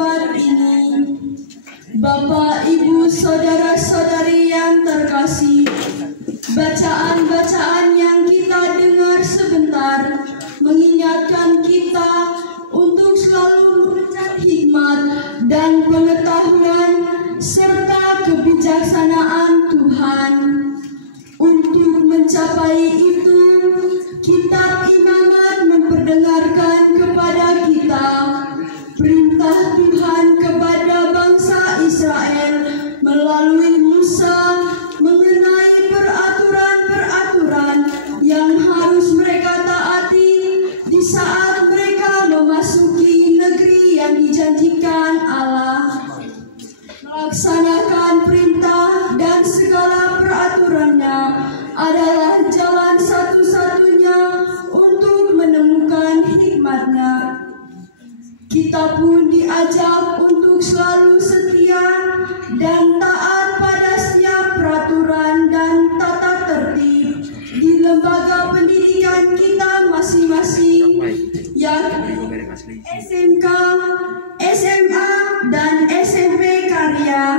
lembar ini. Bapak, Ibu, saudara-saudari yang terkasih, bacaan-bacaan yang kita dengar sebentar mengingatkan kita untuk selalu mengejar hikmat dan pengetahuan serta kebijaksanaan Tuhan. Untuk mencapai itu, kitab Imamat memperdengarkan kepada kita perintah Tuhan kepada bangsa Israel melalui Musa mengenai peraturan-peraturan yang harus mereka taati di saat mereka memasuki negeri yang dijanjikan Allah. Melaksanakan perintah dan segala peraturannya adalah jalan satu-satunya untuk menemukan hikmatnya. Kita pun diajak untuk selalu setia dan taat pada setiap peraturan dan tata tertib di lembaga pendidikan kita masing-masing, yakni SMK, SMA, dan SMP Karya.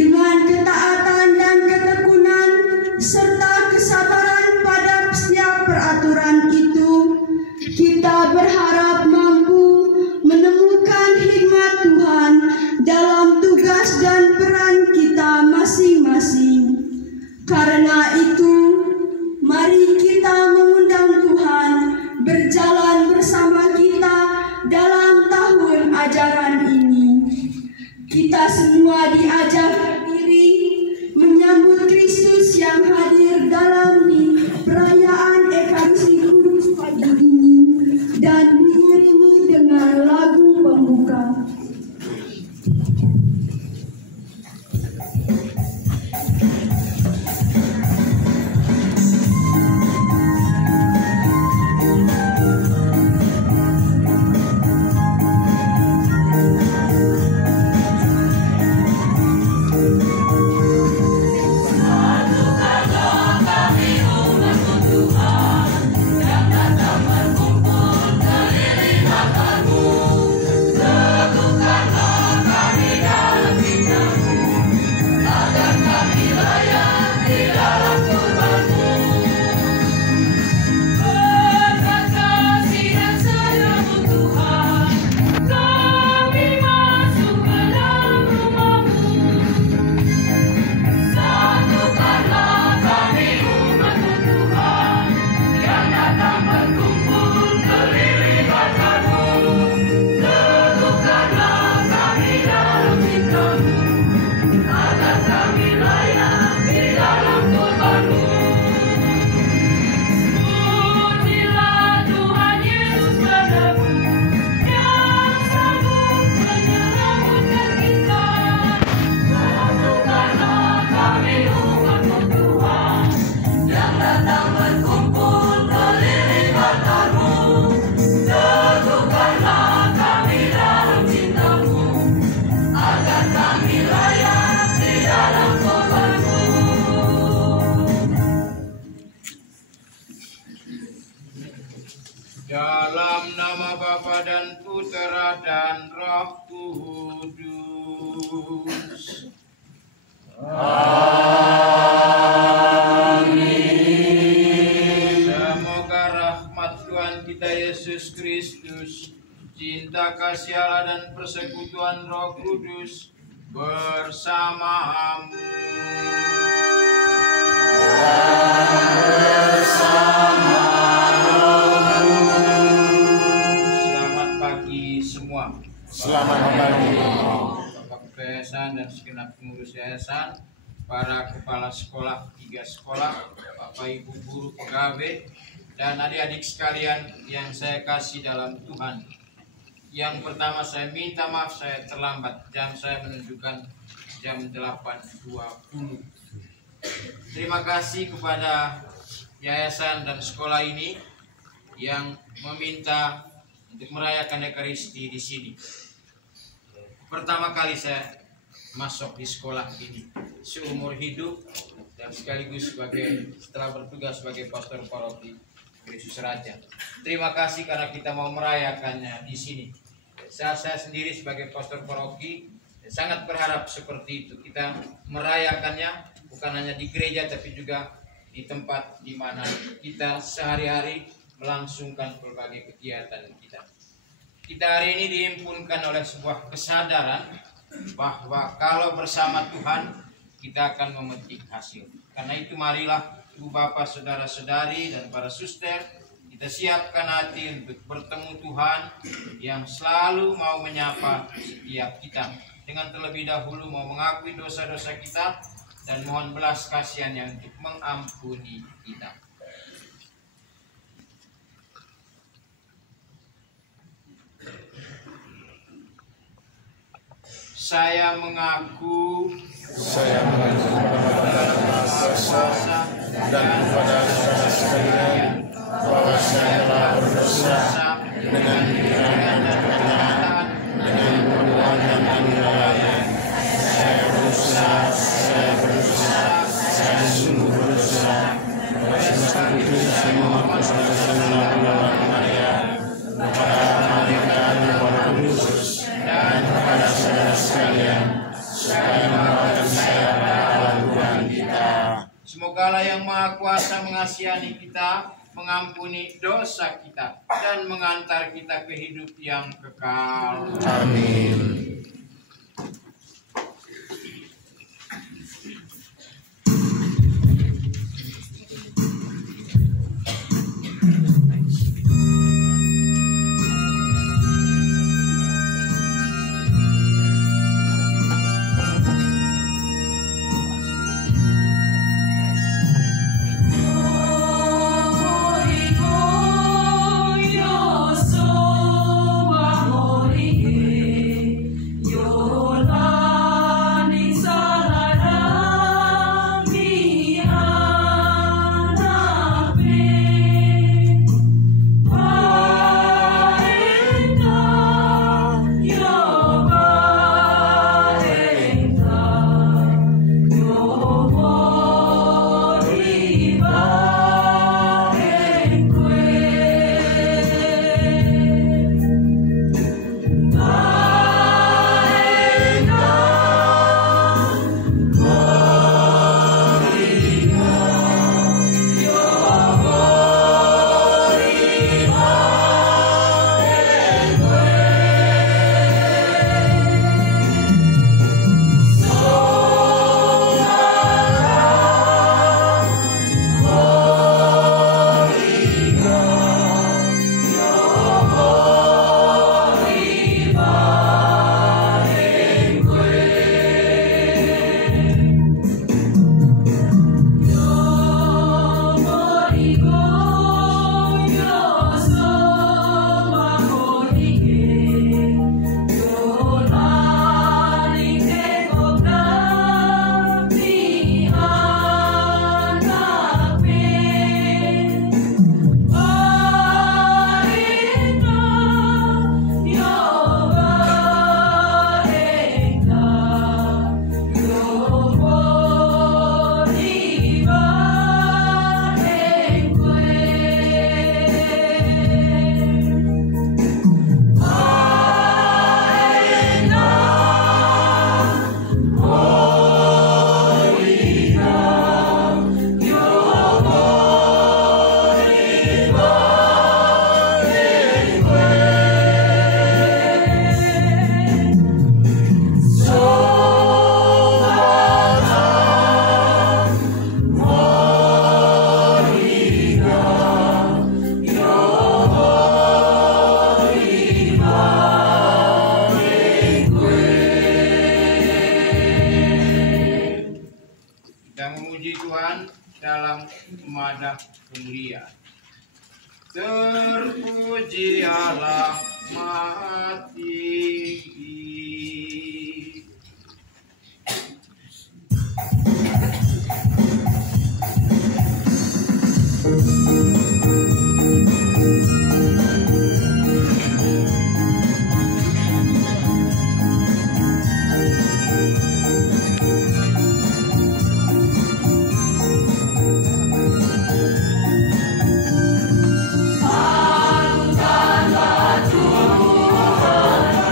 Dengan ketaatan dan ketekunan serta kesabaran pada setiap peraturan itu, kita berharap mampu menemukan hikmat Tuhan dalam tugas dan peran kita masing-masing. Karena itu, mari kita mengundang Tuhan berjalan bersama kita dalam tahun ajaran ini. Kita semua diajak berdiri menyambut Kristus yang hadir dalam perayaan Ekaristi Kudus pagi ini dan diiringi dengan lagu pembuka. Dalam nama Bapa dan Putera dan Roh Kudus. Amin. Semoga rahmat Tuhan kita Yesus Kristus, cinta kasih Allah dan persekutuan Roh Kudus bersamamu. Selamat pagi semua. Selamat pagi. Bapak Ketua Yayasan dan segenap pengurus yayasan, para kepala sekolah 3 sekolah, Bapak Ibu guru pegawai, dan adik-adik sekalian yang saya kasih dalam Tuhan. Yang pertama saya minta maaf saya terlambat, jam saya menunjukkan jam 8.20. Terima kasih kepada yayasan dan sekolah ini yang meminta untuk merayakan Ekaristi di sini. Pertama kali saya masuk di sekolah ini seumur hidup dan sekaligus setelah bertugas sebagai pastor paroki Kristus Raja. Terima kasih karena kita mau merayakannya di sini. Saya sendiri sebagai pastor paroki sangat berharap seperti itu. Kita merayakannya bukan hanya di gereja tapi juga di tempat di mana kita sehari-hari melangsungkan berbagai kegiatan kita. Kita hari ini dihimpunkan oleh sebuah kesadaran bahwa kalau bersama Tuhan kita akan memetik hasil. Karena itu marilah Ibu Bapak, saudara-saudari dan para suster, kita siapkan hati untuk bertemu Tuhan yang selalu mau menyapa setiap kita. Dengan terlebih dahulu mau mengakui dosa-dosa kita dan mohon belas kasihan yang untuk mengampuni kita. Saya mengaku kepada kuasa dan kepada saudara sekalian bahwa saya telah berdosa dengan pikiran dan perkataan, dengan perbuatan dan kelalaian. Saya berdosa, saya sungguh berdosa. Oleh sebab itu saya memohon pertolongan Maria, kepada malaikat dan Roh Kudus, dan kepada saudara sekalian, supaya mendoakan saya pada Allah Tuhan kita. Semoga yang Maha Kuasa mengasihani kita, mengampuni dosa kita, dan mengantar kita ke hidup yang kekal. Amin. Terpuji Allah Maha Tinggi. Tuhan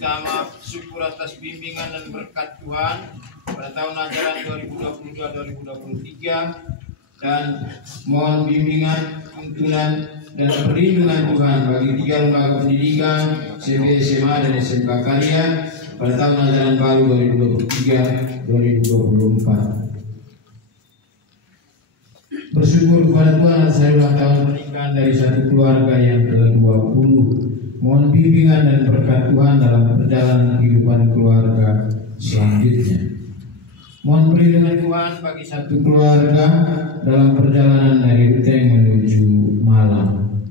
pertama, syukur atas bimbingan dan berkat Tuhan pada tahun ajaran 2022-2023, dan mohon bimbingan, tuntunan, dan perlindungan Tuhan bagi 3 lembaga pendidikan CB, SMA, dan SMK kalian pada tahun ajaran baru 2023-2024. Bersyukur kepada Tuhan atas hari ulang tahun pernikahan dari satu keluarga yang ke-20. Mohon bimbingan dan berkat Tuhan dalam perjalanan kehidupan keluarga selanjutnya. Mohon perlindungan Tuhan bagi satu keluarga dalam perjalanan dari Ruteng menuju Malang.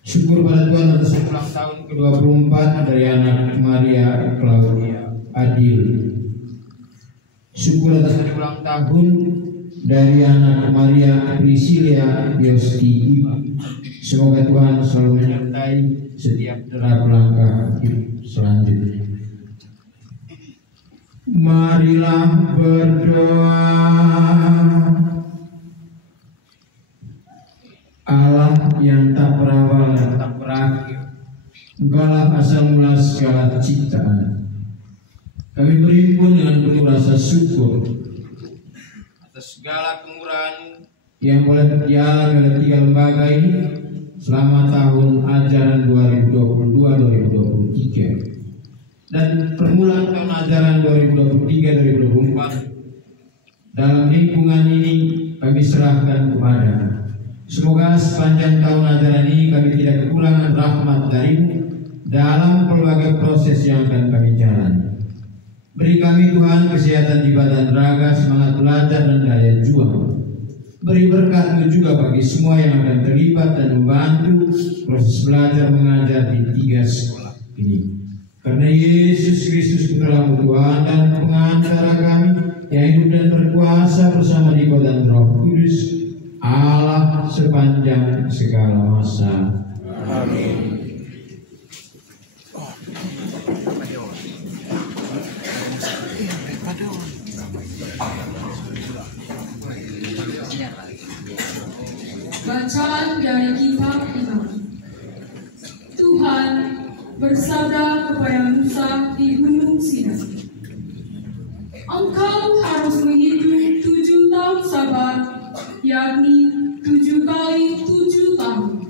Syukur pada Tuhan atas ulang tahun ke-24 dari anak Maria Claudia Adil. Syukur atas hari ulang tahun dari anak Maria Priscilia Yosti. Semoga Tuhan selalu menyertai setiap derap langkah hidup selanjutnya. Marilah berdoa. Allah yang tak berawal dan tak berakhir, Engkaulah asal mula segala ciptaan. Kami berhimpun dengan penuh rasa syukur atas segala kemurahan yang boleh berjalan oleh 3 lembaga ini selama tahun ajaran 2022-2023 dan permulaan tahun ajaran 2023-2024. Dalam lingkungan ini kami serahkan kepada. Semoga sepanjang tahun ajaran ini kami tidak kekurangan rahmat dari-Mu dalam berbagai proses yang akan kami jalani. Beri kami Tuhan kesehatan jiwa dan raga, semangat belajar dan daya juang. Beri berkat-Mu juga bagi semua yang akan terlibat dan membantu proses belajar mengajar di 3 sekolah ini. Karena Yesus Kristus Putra-Mu Tuhan dan pengantara kami yang hidup dan berkuasa bersama di Bapa dan Roh Kudus, Allah sepanjang segala masa. Amin. Bacaan dari kitab Imamat. Tuhan bersabda kepada Musa di Gunung Sinai, engkau harus menghitung 7 tahun Sabat, yakni 7 kali 7 tahun.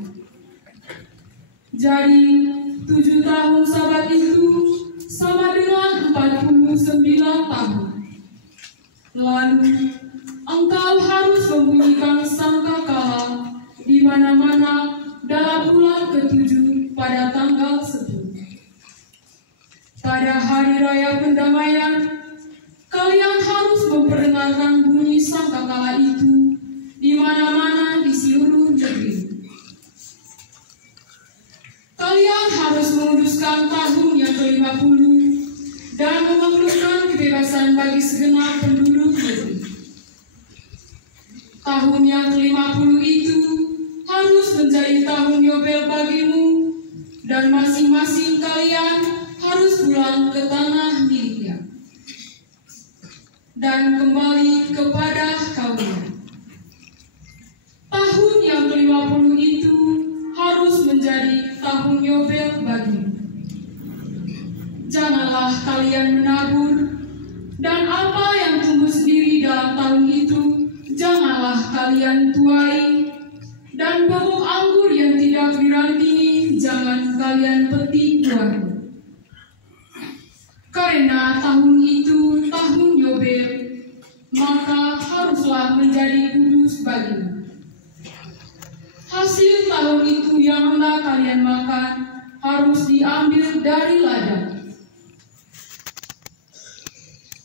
Jadi 7 tahun Sabat itu sama dengan 49 tahun. Lalu engkau harus membunyikan sangkakala di mana-mana dalam bulan ke-7 pada tanggal 10. Pada hari raya pendamaian, kalian harus memperdengarkan bunyi sangkakala itu di mana-mana di seluruh negeri. Kalian harus menguduskan tahun yang ke-50 dan memaklukan kebebasan bagi segenap penduduk negeri. Tahun yang ke-50 itu harus menjadi tahun Yobel bagimu, dan masing-masing kalian harus pulang ke tanah miliknya dan kembali kepada kaumnya. Tahun yang ke-50 itu harus menjadi tahun Yobel bagimu. Janganlah kalian menabur, dan apa yang tumbuh sendiri dalam tahun itu janganlah kalian tuai, dan pokok anggur yang tidak dirantingi jangan kalian petik buahnya. Karena tahun itu tahun Yobel, maka haruslah menjadi kudus bagimu. Hasil tahun itu yang hendak kalian makan harus diambil dari ladang.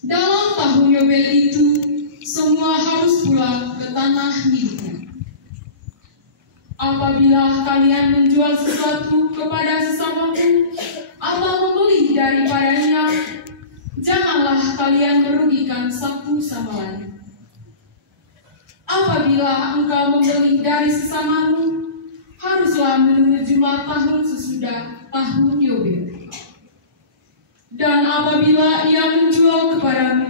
Dalam tahun Yobel itu semua harus pulang ke tanah miliknya. Apabila kalian menjual sesuatu kepada sesamamu atau membeli daripadanya, janganlah kalian merugikan satu sama lain. Apabila engkau membeli dari sesamamu, haruslah menurut jumlah tahun sesudah tahun Yobel. Dan apabila ia menjual kepadamu,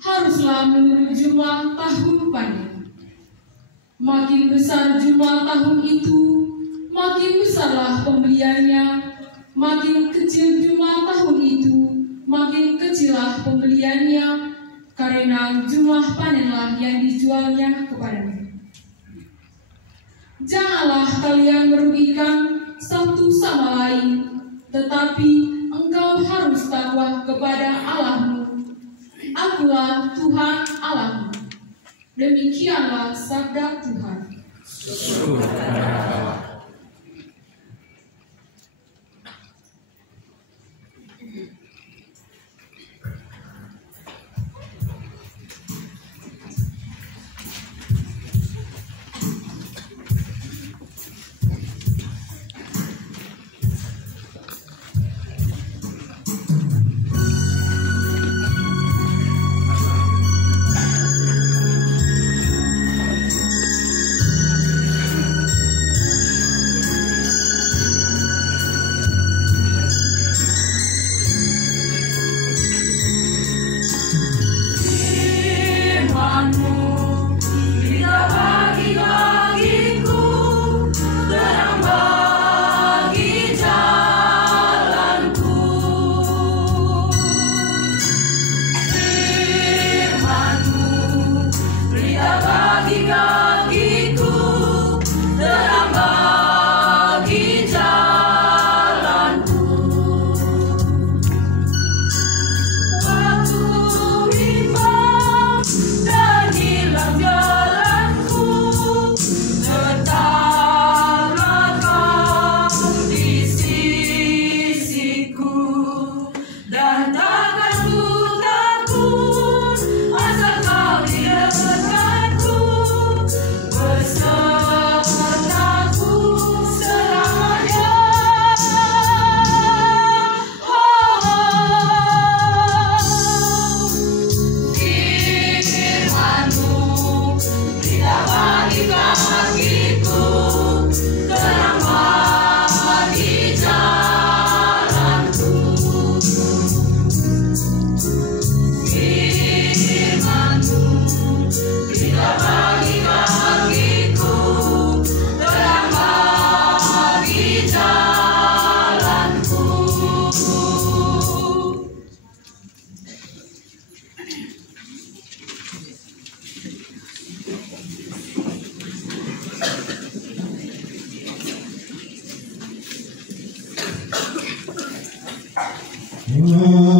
haruslah menurut jumlah tahun panen. Makin besar jumlah tahun itu, makin besarlah pembeliannya. Makin kecil jumlah tahun pembeliannya, karena jumlah panenlah yang dijualnya kepadanya. Janganlah kalian merugikan satu sama lain, tetapi engkau harus takwa kepada Allahmu. Akulah Tuhan Allahmu. Demikianlah sabda Tuhan.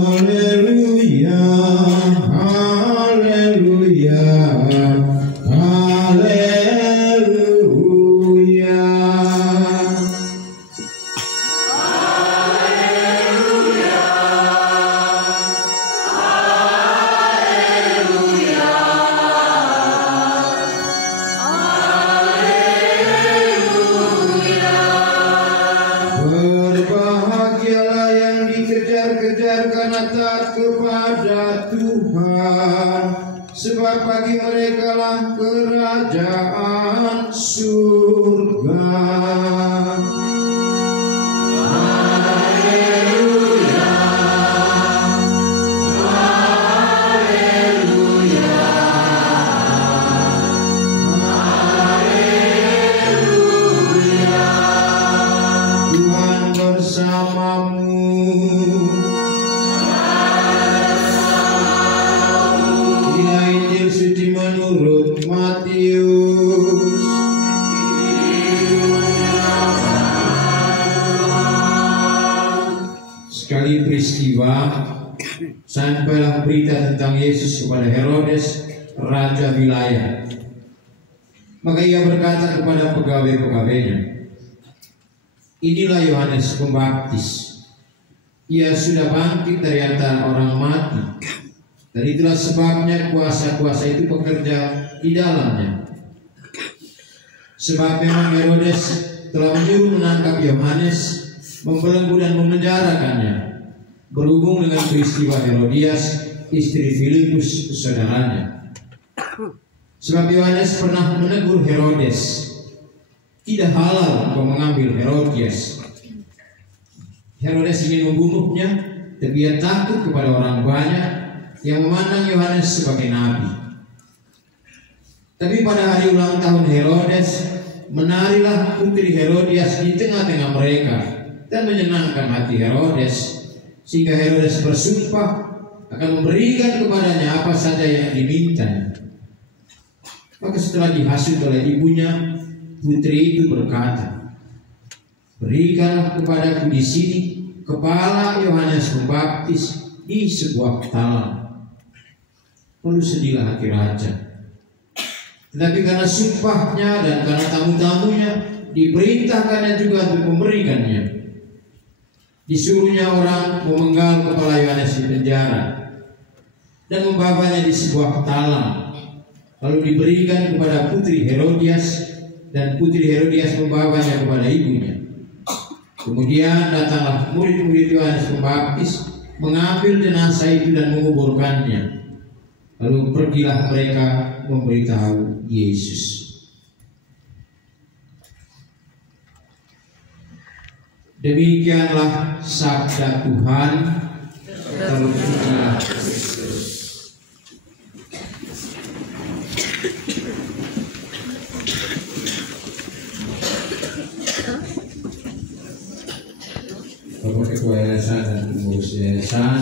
Haleluya, haleluya, haleluya. Berbahagialah yang dikejar-kejar karena taat kepada Tuhan, sebab bagi mereka lah kerajaan surga. Tuhan bersamamu. Inilah Injil suci menurut Matius. Sekali peristiwa, sampailah berita tentang Yesus kepada Herodes, raja wilayah. Maka ia berkata kepada pegawai-pegawainya, "Inilah Yohanes Pembaptis. Ia sudah bangkit dari antara orang mati, dan itulah sebabnya kuasa-kuasa itu bekerja di dalamnya. Sebab memang Herodes telah menyuruh menangkap Yohanes, membelenggu dan memenjarakannya, berhubung dengan peristiwa Herodias, istri Filipus saudaranya. Sebab Yohanes pernah menegur Herodes, 'Tidak halal engkau mengambil Herodias.' Herodes ingin membunuhnya, tapi ia takut kepada orang banyak yang memandang Yohanes sebagai nabi. Tapi pada hari ulang tahun Herodes, menarilah putri Herodias di tengah-tengah mereka dan menyenangkan hati Herodes, sehingga Herodes bersumpah akan memberikan kepadanya apa saja yang dimintanya. Maka setelah dihasut oleh ibunya, putri itu berkata, berikanlah kepadaku di sini kepala Yohanes Pembaptis di sebuah talam. Lalu sedihlah hati raja. Tetapi karena sumpahnya dan karena tamu-tamunya, diperintahkannya juga untuk memberikannya. Disuruhnya orang memenggal kepala Yohanes di penjara dan membawanya di sebuah talam. Lalu diberikan kepada putri Herodias, dan putri Herodias membawanya kepada ibunya. Kemudian datanglah murid-murid Yohanes Pembaptis, mengambil jenazah itu dan menguburkannya. Lalu pergilah mereka memberitahu Yesus. Demikianlah sabda Tuhan. Terpujilah Kristus. Bapak Ketua Yayasan dan pengurus yayasan,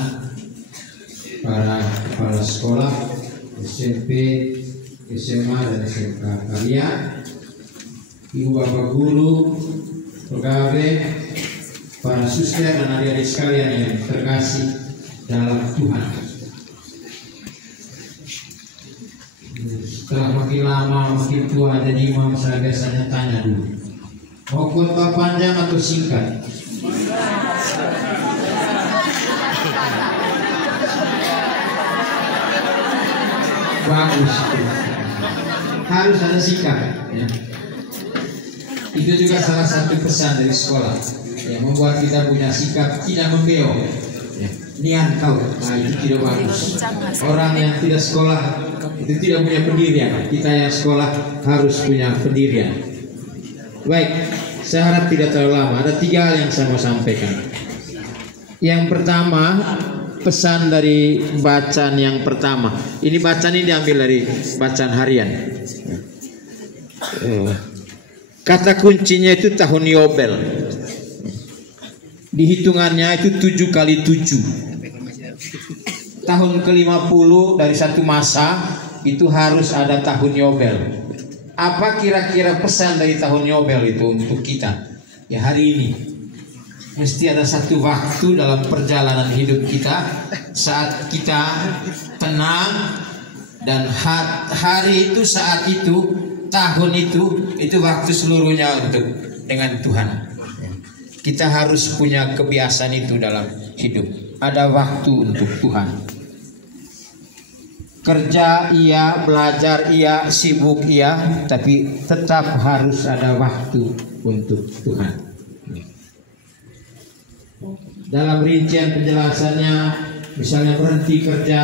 para kepala sekolah SMP, SMA dan SMK kalian, ibu bapak guru, pegawai, para suster dan adik-adik sekalian yang terkasih dalam Tuhan. Setelah makin lama makin tua jadi imam, saya biasanya tanya dulu, mau khotbah panjang atau singkat? Bagus, harus ada sikap ya. Itu juga salah satu pesan dari sekolah yang membuat kita punya sikap tidak membeo ya. Niat kau, nah itu tidak bagus. Orang yang tidak sekolah itu tidak punya pendirian. Kita yang sekolah harus punya pendirian. Baik, saya harap tidak terlalu lama. Ada 3 hal yang saya mau sampaikan. Yang pertama, pesan dari bacaan yang pertama. Ini bacaan ini diambil dari bacaan harian. Kata kuncinya itu tahun Yobel. Dihitungannya itu 7 kali 7. Tahun ke-50 dari satu masa itu harus ada tahun Yobel. Apa kira-kira pesan dari tahun Yobel itu untuk kita? Ya hari ini mesti ada satu waktu dalam perjalanan hidup kita saat kita tenang, dan hari itu, saat itu, tahun itu waktu seluruhnya untuk dengan Tuhan. Kita harus punya kebiasaan itu dalam hidup. Ada waktu untuk Tuhan. Kerja iya, belajar iya, sibuk iya, tapi tetap harus ada waktu untuk Tuhan. Dalam rincian penjelasannya, misalnya berhenti kerja,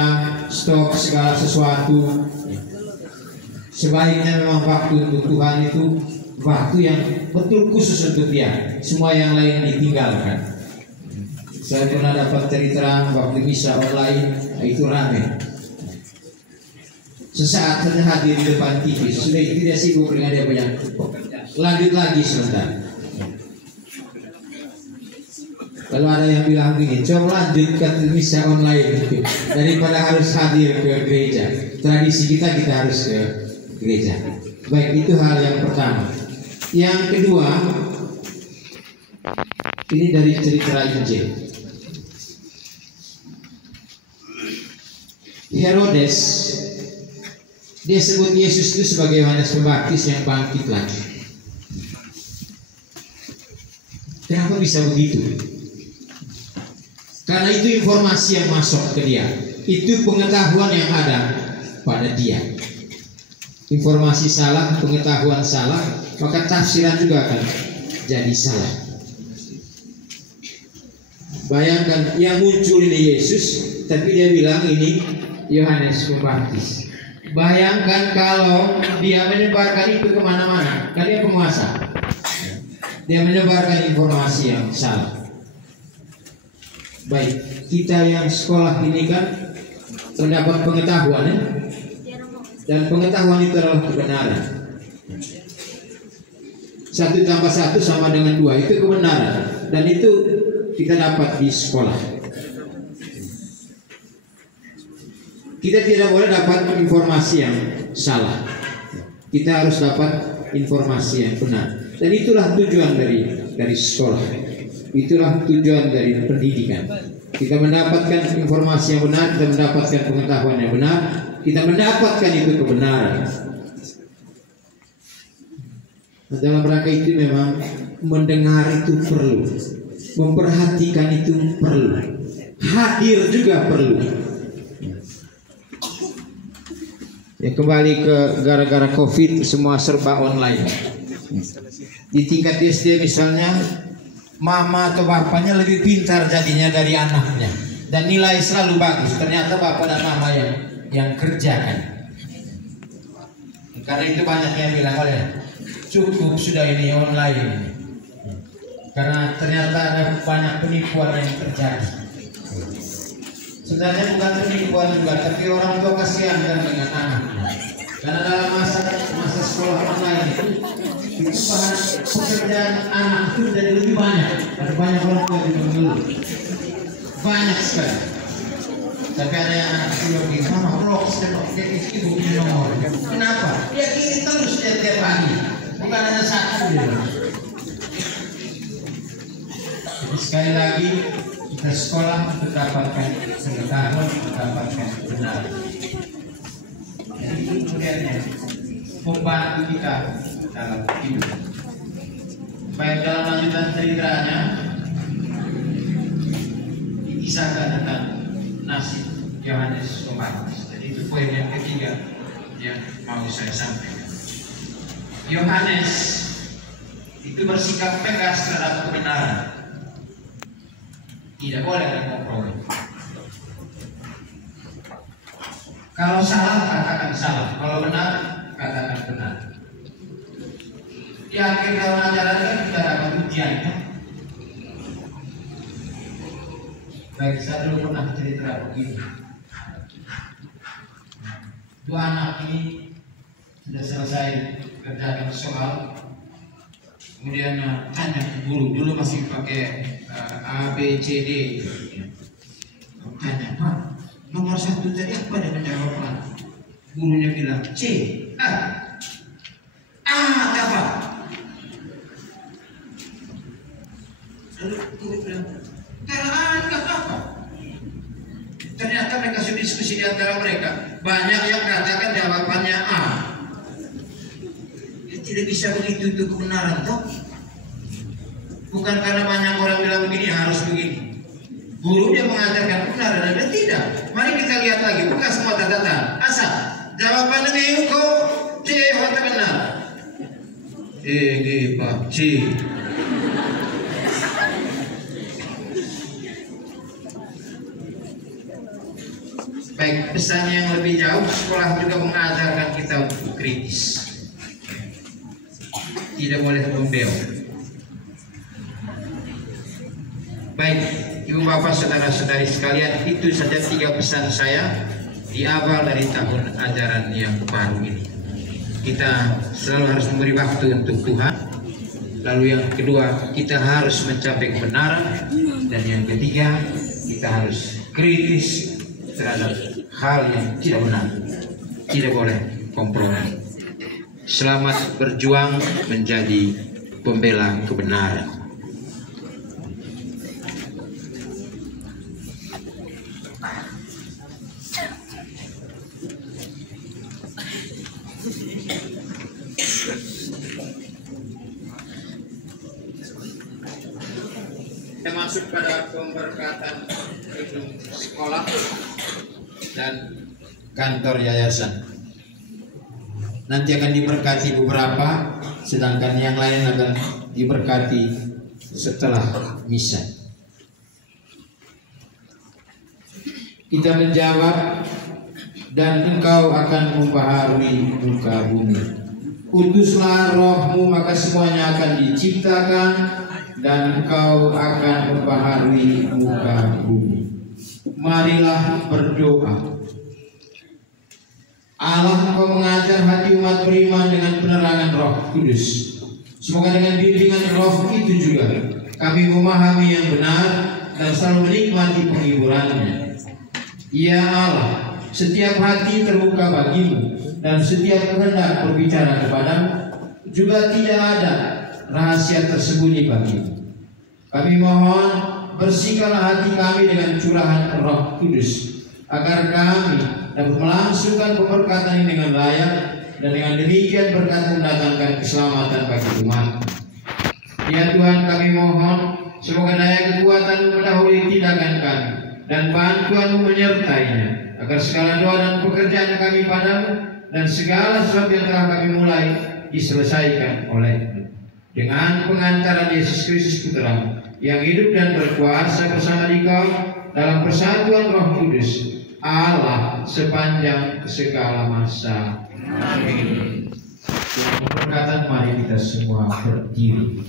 stop segala sesuatu, sebaiknya memang waktu untuk Tuhan itu waktu yang betul khusus untuk dia. Semua yang lain ditinggalkan. Saya pernah dapat cerita waktu misa online, itu rame. Sesaat saja hadir di depan TV, sudah itu dia sibuk dengan dia punya. Lanjut lagi sebentar. Kalau ada yang bilang begini, coba lanjutkan misa online daripada harus hadir ke gereja. Tradisi kita harus ke gereja. Baik, itu hal yang pertama. Yang kedua, ini dari cerita Injil. Herodes, dia sebut Yesus itu sebagai Yohanes Pembaptis yang bangkit lagi. Kenapa bisa begitu? Karena itu informasi yang masuk ke dia, itu pengetahuan yang ada pada dia. Informasi salah, pengetahuan salah, maka tafsiran juga akan jadi salah. Bayangkan yang muncul ini Yesus, tapi dia bilang ini Yohanes Pembaptis. Bayangkan kalau dia menyebarkan itu kemana-mana, kan dia penguasa. Dia menyebarkan informasi yang salah. Baik, kita yang sekolah ini kan mendapat pengetahuan ya? Dan pengetahuan itu adalah kebenaran. 1 tambah 1 sama dengan 2, itu kebenaran. Dan itu kita dapat di sekolah. Kita tidak boleh dapat informasi yang salah. Kita harus dapat informasi yang benar. Dan itulah tujuan dari sekolah. Itulah tujuan dari pendidikan. Kita mendapatkan informasi yang benar, kita mendapatkan pengetahuan yang benar, kita mendapatkan itu kebenaran. Dalam rangka itu memang mendengar itu perlu, memperhatikan itu perlu, hadir juga perlu. Ya, kembali ke gara-gara COVID semua serba online. Di tingkat SD misalnya, mama atau bapaknya lebih pintar jadinya dari anaknya, dan nilai selalu bagus. Ternyata bapak dan mama yang kerjakan. Karena itu banyak yang bilang, oleh cukup sudah ini online. Karena ternyata ada banyak penipuan yang terjadi. Sebenarnya bukan penipuan juga, tapi orang tua kasihan kan dengan anaknya. Karena dalam masa sekolah online itu bahan pekerjaan anak itu jadi lebih banyak. Ada banyak orang tua yang mengeluh, banyak sekali. Tapi ada yang anak itu bilang, mama blok, dia ibu punya nomor. Kenapa? Ya gini terus dia tiap hari, bukan hanya satu dia. Jadi sekali lagi kita sekolah untuk dapatkan pengetahuan, mendapatkan kebenaran. Jadi itu kemudiannya membantu kita dalam hidup. Baik, dalam lanjutan ceritanya dikisahkan tentang nasib Yohanes Pembaptis. Jadi itu poin yang ketiga yang mau saya sampaikan. Yohanes itu bersikap tegas terhadap kebenaran. Tidak boleh ada kompromi. Kalau salah, katakan salah. Kalau benar, katakan benar. Di akhir dalam ajaran kan kita dapat ujian, kan? Baik, saya dulu pernah cerita begini. Dua anak ini sudah selesai kerjakan soal, kemudian tanya ke guru. Dulu masih pakai A, B, C, D. Tanya, Pak, nomor 1 tadi apa dia menjawabnya? Gurunya bilang C. Apa? Lalu guru bilang, apa? Ternyata mereka sudah diskusi di antara mereka. Banyak yang katakan jawabannya A. Ya, tidak bisa begitu itu kebenaran, toh? Bukan karena banyak orang bilang begini harus begini. Guru dia mengajarkan benar dan ada tidak. Mari kita lihat lagi, buka semua catatan. Asal jawaban dengan kau C kata benar. Pak C. Baik, pesan yang lebih jauh, sekolah juga mengajarkan kita untuk kritis. Tidak boleh membelok. Baik, Ibu Bapak Saudara-saudari sekalian, itu saja 3 pesan saya di awal dari tahun ajaran yang baru ini. Kita selalu harus memberi waktu untuk Tuhan. Lalu yang kedua, kita harus mencapai kebenaran. Dan yang ketiga, kita harus kritis terhadap hal yang tidak benar. Tidak boleh kompromi. Selamat berjuang menjadi pembela kebenaran. Kita masuk pada pemberkatan gedung sekolah dan kantor yayasan. Nanti akan diberkati beberapa, sedangkan yang lain akan diberkati setelah misa. Kita menjawab, dan engkau akan membaharui muka bumi. Utuslah rohmu, maka semuanya akan diciptakan, dan engkau akan membaharui muka bumi. Marilah berdoa. Allah, engkau mengajar hati umat beriman dengan penerangan Roh Kudus. Semoga dengan bimbingan Roh itu juga kami memahami yang benar dan selalu menikmati penghiburannya. Ya Allah, setiap hati terbuka bagimu dan setiap kehendak berbicara kepadamu, juga tidak ada rahasia tersembunyi bagimu. Kami mohon, bersihkanlah hati kami dengan curahan Roh Kudus, agar kami dapat melangsungkan pemberkatan ini dengan layak, dan dengan demikian berkat mendatangkan keselamatan bagi umat. Ya Tuhan, kami mohon, semoga daya kekuatan-Mu mendahului tindakan kami dan bantuan-Mu menyertainya, agar segala doa dan pekerjaan kami padamu dan segala sesuatu yang telah kami mulai diselesaikan oleh-Mu. Dengan pengantaran Yesus Kristus Putra-Mu yang hidup dan berkuasa bersama Dikau dalam persatuan Roh Kudus, Allah sepanjang segala masa. Amin. Dengan berkatan, mari kita semua berdiri.